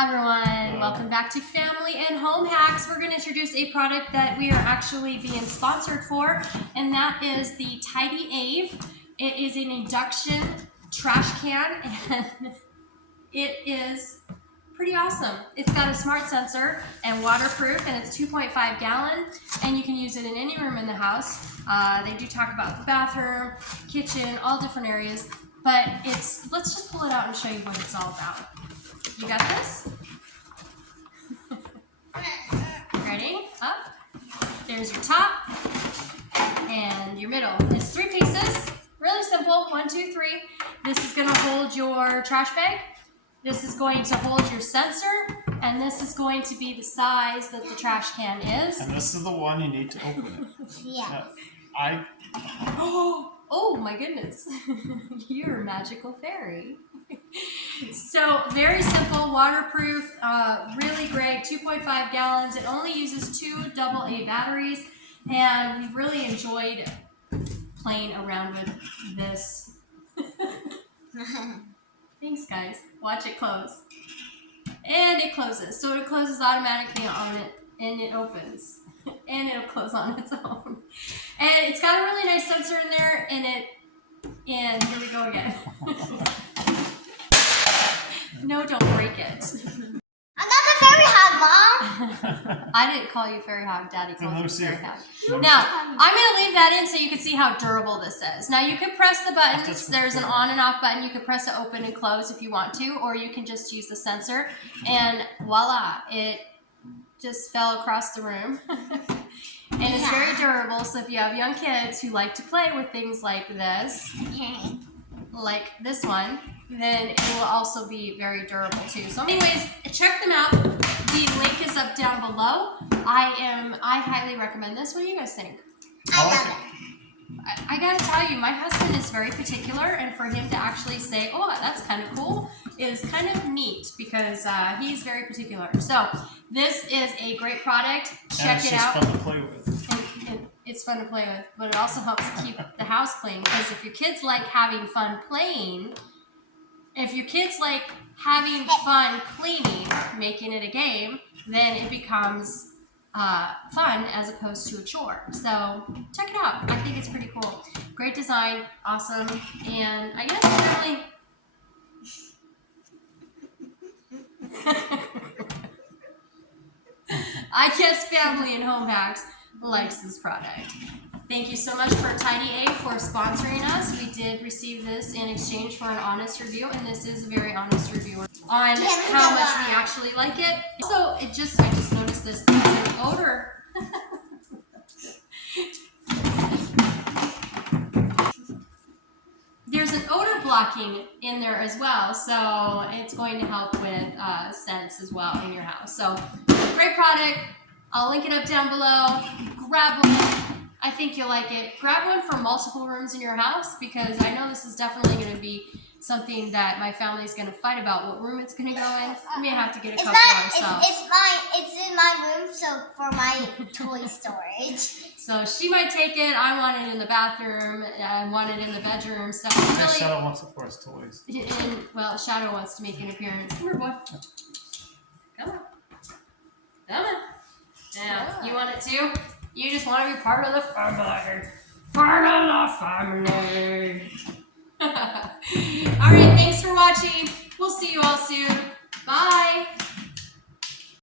Hi everyone, welcome back to Family and Home Hacks. We're going to introduce a product that we are actually being sponsored for, and that is the Tidyave. It is an induction trash can, and it is pretty awesome. It's got a smart sensor and waterproof, and it's 2.5 gallon, and you can use it in any room in the house. They do talk about the bathroom, kitchen, all different areas, but let's just pull it out and show you what it's all about. You got this? Ready? Up. There's your top and your middle. It's 3 pieces. Really simple. 1, 2, 3. This is going to hold your trash bag. This is going to hold your sensor. And this is going to be the size that the trash can is. And this is the one you need to open it. Yeah. Oh my goodness. You're a magical fairy. So very simple, waterproof, really great, 2.5 gallons. It only uses 2 AA batteries, and we've really enjoyed playing around with this. Thanks guys. Watch it close. And it closes. So it closes automatically on it, and it opens. And it'll close on its own. And it's got a really nice sensor in there, and here we go again. No, don't break it. I'm not a fairy hog, Mom. I didn't call you fairy hog, Daddy called you fairy hog. Now, Now, I'm going to leave that in so you can see how durable this is. Now, you can press the buttons. There's an on and off button. You can press it open and close if you want to, or you can just use the sensor. And voila, it just fell across the room. And it's very durable, so if you have young kids who like to play with things like this, like this one, then it will also be very durable too. So anyways, check them out. The link is up down below. I highly recommend this. What do you guys think? I love it. I gotta tell you, my husband is very particular, and for him to actually say, oh, that's kind of cool, is kind of neat, because he's very particular. So this is a great product. Check it out. It's fun to play with. And it's fun to play with, but it also helps keep the house clean, because if your kids like having fun playing, if your kids like having fun cleaning, making it a game, then it becomes fun as opposed to a chore. So check it out. I think it's pretty cool. Great design, awesome, and I guess really I guess Family and Home Hacks likes this product. Thank you so much for Tidyave for sponsoring us. We did receive this in exchange for an honest review, and this is a very honest review on how much we actually like it. Also, I just noticed this. There's an odor. There's an odor blocking in there as well, so it's going to help with scents as well in your house. So great product. I'll link it up down below. Grab one. I think you'll like it. Grab one for multiple rooms in your house, because I know this is definitely going to be something that my family's going to fight about what room it's going to go in. We may have to get a couple ourselves. It's in my room, so for my toy storage. So she might take it. I want it in the bathroom. I want it in the bedroom. So really, Shadow wants it for his toys. Well, Shadow wants to make an appearance. Come here, boy. Come on. Come on. Now, you want it too? You just want to be part of the family. Part of the family. All right, thanks for watching. We'll see you all soon.